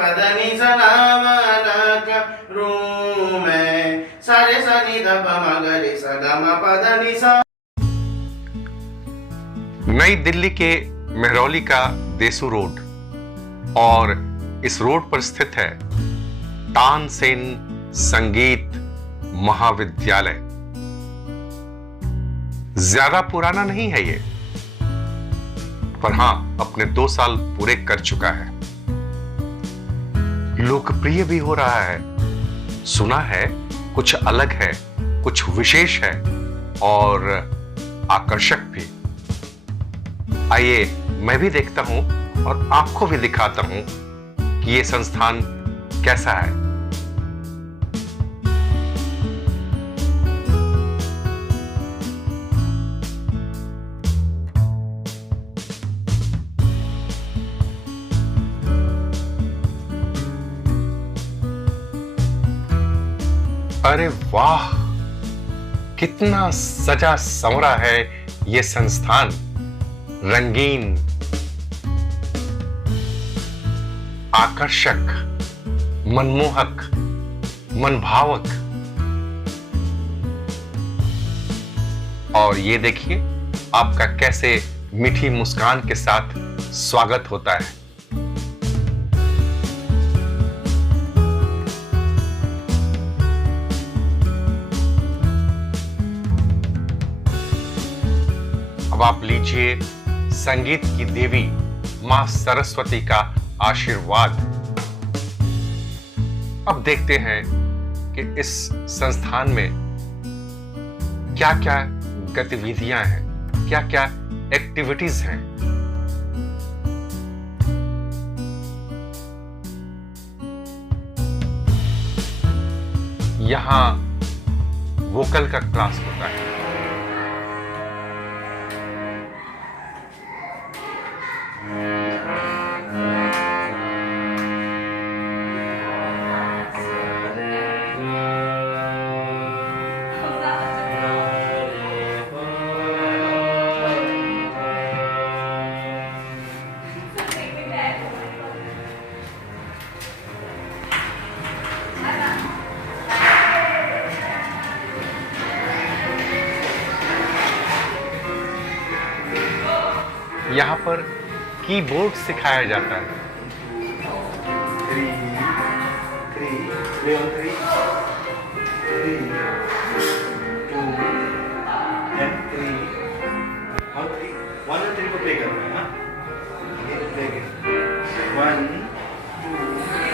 पदनी सलामलक रू मैं सारे सनी ध प म ग रे स ग म पदनी सा। नई दिल्ली के मेहरौली का देसू रोड और इस रोड पर स्थित है तानसेन संगीत महाविद्यालय। ज्यादा पुराना नहीं है ये, पर हां अपने 2 साल पूरे कर चुका है। लोकप्रिय भी हो रहा है, सुना है कुछ अलग है, कुछ विशेष है और आकर्षक भी। आइए मैं भी देखता हूं और आपको भी दिखाता हूं कि ये संस्थान कैसा है। अरे वाह, कितना सजा संवरा है ये संस्थान। रंगीन, आकर्षक, मनमोहक, मनभावक। और ये देखिए आपका कैसे मीठी मुस्कान के साथ स्वागत होता है। अब आप लीजिए संगीत की देवी मां सरस्वती का आशीर्वाद। अब देखते हैं कि इस संस्थान में क्या क्या गतिविधियां हैं, क्या क्या एक्टिविटीज हैं। यहां वोकल का क्लास होता है। यहाँ पर कीबोर्ड सिखाया जाता है। 3 Leon 3 3 2 and 3 और 3 1 और 3 को प्ले करना है ना। ये प्ले 1 2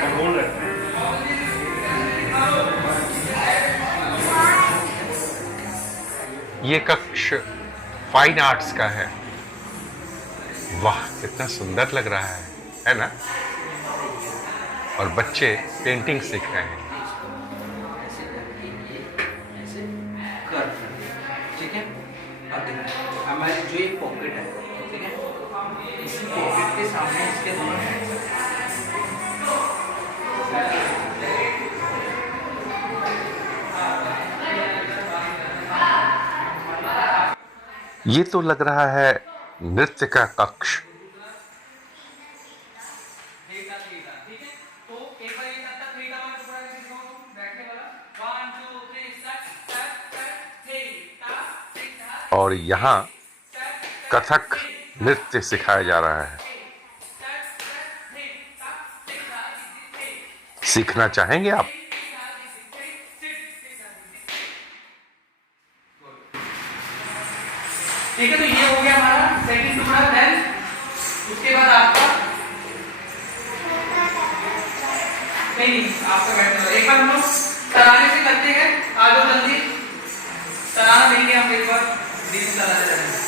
और होल्ड रखना है। ये कक्ष फाइन आर्ट्स का है। वाह, कितना सुंदर लग रहा है ना। और बच्चे पेंटिंग सीख रहे हैं। ठीक है, अब देखो हमारी जो ये पॉकेट है, ठीक है, इसी पॉकेट के सामने इसके दोनों हैंड्स हैं। ये तो लग रहा है नृत्य का कक्ष। और यहाँ कथक नृत्य सिखाया जा रहा है। सीखना चाहेंगे आप? ठीक है, तो ये हो गया हमारा सेकंड टुकड़ा। देन उसके बाद आपका नहीं आपका बैठना। एक बार हम लोग तराने से करते हैं। आ जाओ जल्दी, तराना देंगे हम एक बार। बीच में तराने जाएंगे,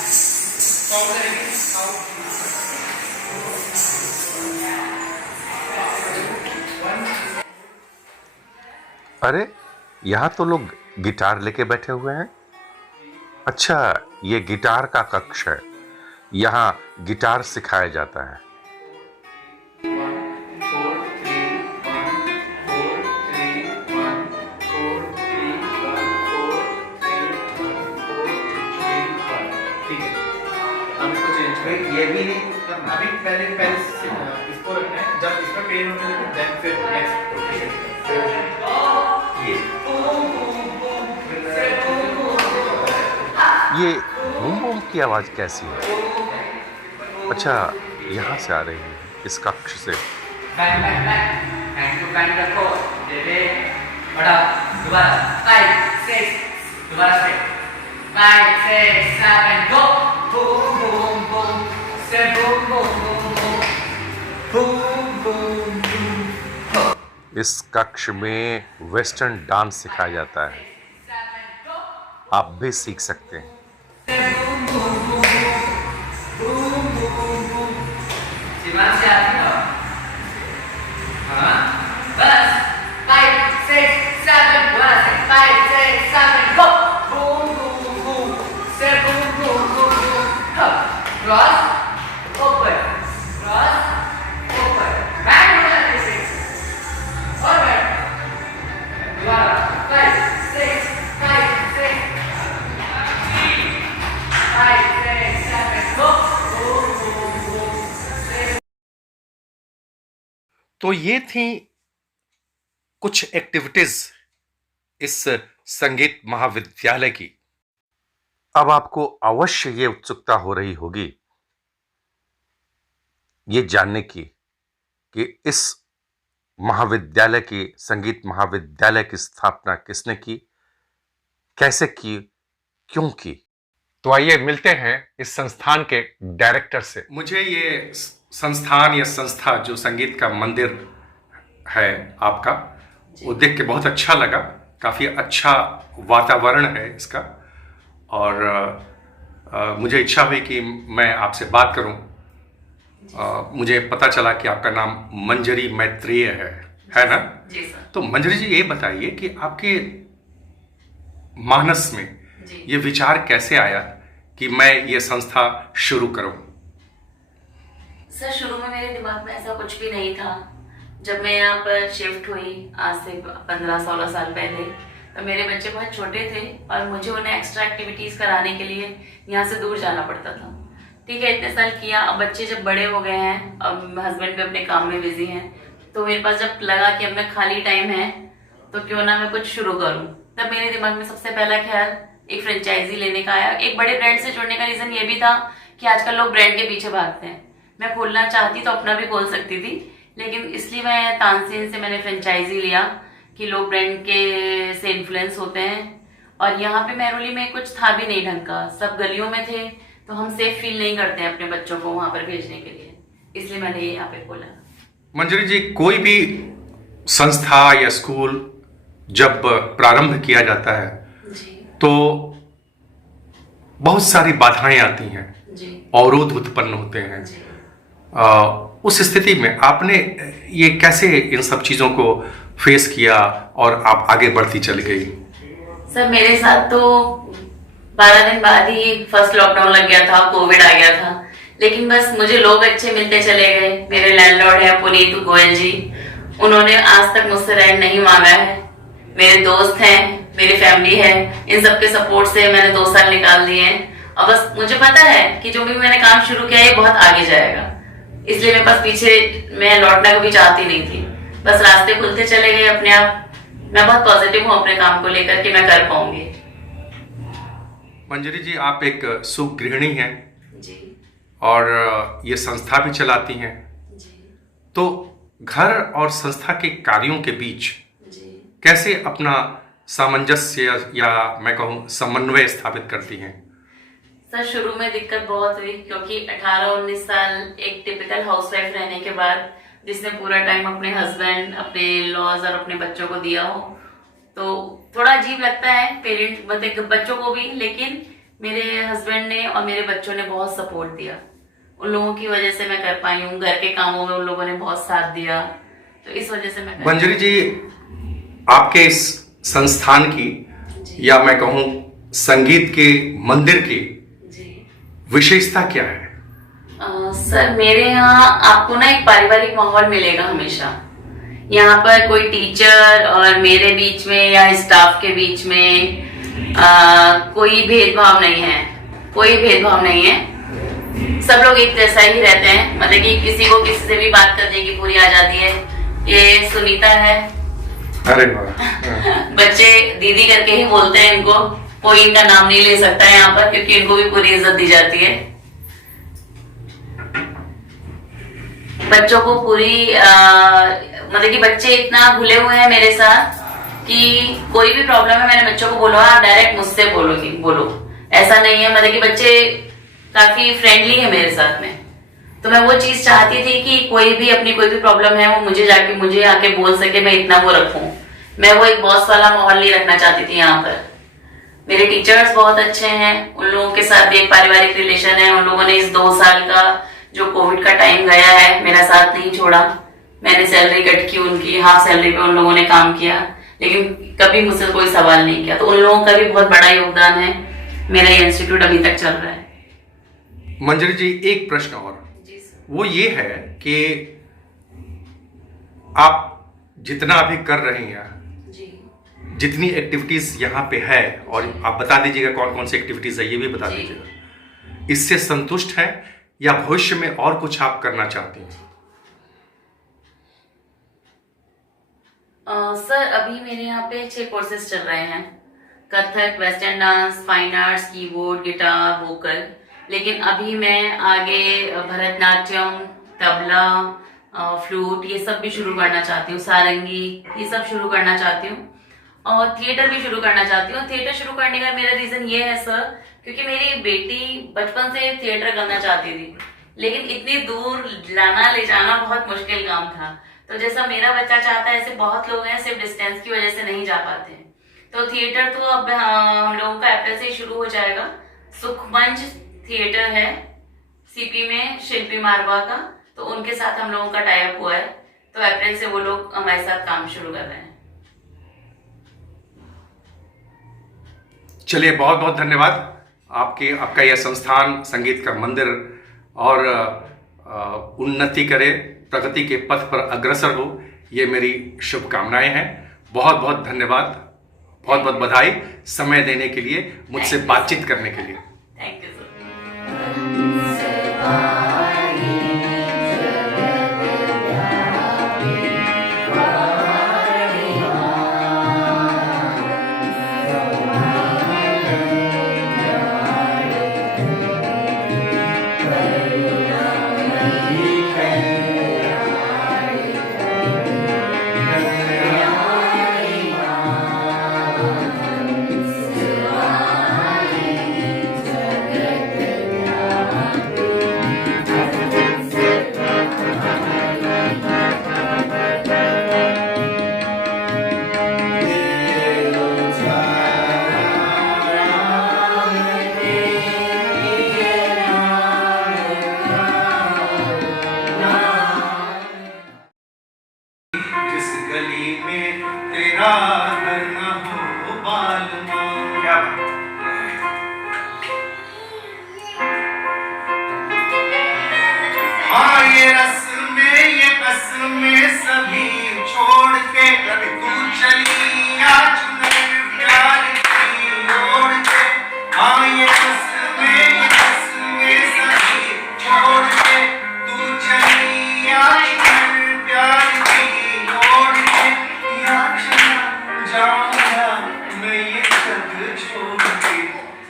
कौन करेंगे? आओ। अरे यहाँ तो लोग गिटार लेके बैठे हुए हैं। अच्छा, ये गिटार का कक्ष है। यहाँ गिटार सिखाया जाता है। हम इसको चेंज ये भी नहीं करना, अभी पहले इसको रखना है, जब इसमें पेन होने लगे देन फिर नेक्स्ट ये बूम बूम की आवाज कैसी है? अच्छा, यहाँ से आ रही है, इस कक्ष से। Bang bang bang, hand to bang रखो, दे बड़ा, दोबारा 5 6, दोबारा से 5 6 7 गो, बूम बूम बूम, से boom boom boom boom boom boom. इस कक्ष में वेस्टर्न डांस सिखाया जाता है, आप भी सीख सकते हैं। जीवन से आती हो? हाँ? बस 5 6 7 दोबारा से 5 6 7 गो, बूम बूम बूम, से boom boom boom boom, cross ऊपर, क्रॉस ऊपर, बैक हो जाते से, और बैक, दोबारा 5 6 5 6 5 6 7 गो, बूम बूम बूम। तो ये थी कुछ एक्टिविटीज इस संगीत महाविद्यालय की। अब आपको अवश्य ये उत्सुकता हो रही होगी ये जानने की कि इस महाविद्यालय की, संगीत महाविद्यालय की स्थापना किसने की, कैसे की, क्यों की। तो आइए मिलते हैं इस संस्थान के डायरेक्टर से। मुझे ये संस्थान या संस्था जो संगीत का मंदिर है आपका, वो देख के बहुत अच्छा लगा। काफ़ी अच्छा वातावरण है इसका, और मुझे इच्छा हुई कि मैं आपसे बात करूं। मुझे पता चला कि आपका नाम मंजरी मैत्रेय है ना? जी सर। तो मंजरी जी, ये बताइए कि आपके मानस में ये विचार कैसे आया कि मैं ये संस्था शुरू करूं? सर, शुरू में मेरे दिमाग में ऐसा कुछ भी नहीं था। जब मैं यहाँ पर शिफ्ट हुई आज से 15-16 साल पहले, तो मेरे बच्चे बहुत छोटे थे और मुझे उन्हें एक्स्ट्रा एक्टिविटीज कराने के लिए यहाँ से दूर जाना पड़ता था। ठीक है, इतने साल किया। अब बच्चे जब बड़े हो गए हैं, अब हस्बैंड भी अपने काम में बिजी हैं, तो मेरे पास जब लगा कि अब मैं खाली टाइम है तो क्यों ना मैं कुछ शुरू करूँ, तब मेरे दिमाग में सबसे पहला ख्याल एक फ्रेंचाइजी लेने का आया। एक बड़े ब्रांड से जुड़ने का रीजन ये भी था कि आजकल लोग ब्रांड के पीछे भागते हैं। मैं खोलना चाहती तो अपना भी खोल सकती थी, लेकिन इसलिए मैं तानसेन से मैंने फ्रेंचाइजी लिया कि लोग ब्रांड के से इन्फ्लुएंस होते हैं। और यहाँ पे मेहरौली में कुछ था भी नहीं ढंग का, सब गलियों में थे, तो हम सेफ फील नहीं करते हैं अपने बच्चों को वहां पर भेजने के लिए, इसलिए मैंने ये यहाँ पे खोला। मंजरी जी, कोई भी संस्था या स्कूल जब प्रारंभ किया जाता है जी तो बहुत सारी बाधाएं आती हैं, जी अवरोध उत्पन्न होते हैं। जी। उस स्थिति में आपने ये कैसे इन सब चीजों को फेस किया और आप आगे बढ़ती चली गई? सर, मेरे साथ तो 12 दिन बाद ही फर्स्ट लॉकडाउन लग गया था, कोविड आ गया था, लेकिन बस मुझे लोग अच्छे मिलते चले गए। मेरे लैंडलॉर्ड है पुनीत गोयल जी, उन्होंने आज तक मुझसे रेंट नहीं मांगा है। मेरे दोस्त हैं, मेरी फैमिली है, इन सबके सपोर्ट से मैंने 2 साल निकाल दिए हैं। और बस मुझे पता है कि जो भी मैंने काम शुरू किया ये बहुत आगे जाएगा, इसलिए मेरे पास पीछे मैं लौटना कभी चाहती नहीं थी। बस रास्ते खुलते चले गए अपने आप। मैं बहुत पॉजिटिव हूँ अपने काम को लेकर कि मैं कर पाऊंगी। मंजरी जी, आप एक सुगृहिणी हैं जी और ये संस्था भी चलाती हैं, जी तो घर और संस्था के कार्यों के बीच जी। कैसे अपना सामंजस्य या मैं कहूँ समन्वय स्थापित करती हैं? सर, शुरू में दिक्कत बहुत हुई, क्योंकि 18-19 साल एक टिपिकल हाउसवाइफ रहने के बाद, जिसने पूरा टाइम अपने हस्बैंड, अपने लॉज और अपने बच्चों को दिया हो, तो थोड़ा अजीब लगता है पेरेंट बच्चों को भी। लेकिन मेरे हस्बैंड ने और मेरे बच्चों ने बहुत सपोर्ट दिया, उन लोगों की वजह से मैं कर पाई हूँ। घर के कामों में उन लोगों ने बहुत साथ दिया, तो इस वजह से मैं मंजरी जी, आपके इस संस्थान की या मैं कहूँ संगीत के मंदिर की विशेषता क्या है? सर, मेरे यहाँ आपको ना एक पारिवारिक माहौल मिलेगा हमेशा। यहाँ पर कोई टीचर और मेरे बीच में या स्टाफ के बीच में कोई भेदभाव नहीं है, कोई भेदभाव नहीं है। सब लोग एक जैसा ही रहते हैं, मतलब कि किसी को किसी से भी बात करने की पूरी आजादी है। ये सुनीता है। अरे वाह। बच्चे दीदी करके ही बोलते हैं इनको, कोई इनका नाम नहीं ले सकता है यहाँ पर, क्योंकि इनको भी पूरी इज्जत दी जाती है। बच्चों को पूरी मतलब कि बच्चे इतना भूले हुए हैं मेरे साथ कि कोई भी प्रॉब्लम है मैंने बच्चों को बोलो, आप डायरेक्ट मुझसे बोलो, ऐसा नहीं है। मतलब कि बच्चे काफी फ्रेंडली है मेरे साथ में। तो मैं वो चीज चाहती थी कि कोई भी अपनी कोई भी प्रॉब्लम है वो मुझे आके बोल सके, मैं इतना वो रखूं। मैं वो एक बॉस वाला माहौल नहीं रखना चाहती थी यहाँ पर। मेरे टीचर्स बहुत अच्छे हैं, उन लोगों के साथ भी एक पारिवारिक रिलेशन है। उन लोगों ने इस 2 साल का जो कोविड का टाइम गया है मेरा साथ नहीं छोड़ा। मैंने सैलरी कट की उनकी, हाफ सैलरी पे उन लोगों ने काम किया, लेकिन कभी मुझसे कोई सवाल नहीं किया। तो उन लोगों का भी बहुत बड़ा योगदान है। मेरा ये इंस्टीट्यूट अभी तक चल रहा है। मंजरी जी, एक प्रश्न और, वो ये है कि आप जितना अभी कर रही हैं, जितनी एक्टिविटीज यहाँ पे है, और आप बता दीजिएगा कौन कौन सी एक्टिविटीज है, ये भी बता दीजिएगा, इससे संतुष्ट हैं या भविष्य में और कुछ आप करना चाहती हैं? सर अभी मेरे यहाँ पे 6 कोर्सेज चल रहे हैं। Kathak, western dance, fine arts, keyboard, guitar, vocal. लेकिन अभी मैं आगे भरतनाट्यम, तबला, फ्लूट, ये सब भी शुरू करना चाहती हूँ। सारंगी, ये सब शुरू करना चाहती हूँ। और थिएटर भी शुरू करना चाहती हूँ। थिएटर शुरू करने का मेरा रीजन ये है सर, क्योंकि मेरी बेटी बचपन से थिएटर करना चाहती थी, लेकिन इतनी दूर लाना ले जाना बहुत मुश्किल काम था। तो जैसा मेरा बच्चा चाहता है, ऐसे बहुत लोग हैं सिर्फ डिस्टेंस की वजह से नहीं जा पाते। तो थिएटर तो अब हम लोगों का अप्रैल से ही शुरू हो जाएगा। सुखमंच थिएटर है सीपी में, शिल्पी मारवा का, तो उनके साथ हम लोगों का टाई अप हुआ है। तो अप्रैल से वो लोग हमारे साथ काम शुरू कर रहे हैं। चलिए, बहुत बहुत धन्यवाद। आपका यह संस्थान संगीत का मंदिर और उन्नति करे, प्रगति के पथ पर अग्रसर हो, ये मेरी शुभकामनाएं हैं। बहुत बहुत धन्यवाद, बहुत बहुत बधाई समय देने के लिए, मुझसे बातचीत करने के लिए। Thank you sir.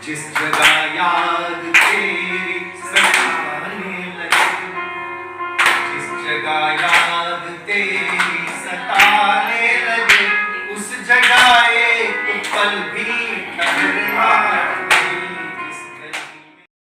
जिस जगह याद तेरी सताने लगे, जिस जगह याद तेरी सताने लगे, उस जगह एक पल भी ठहरना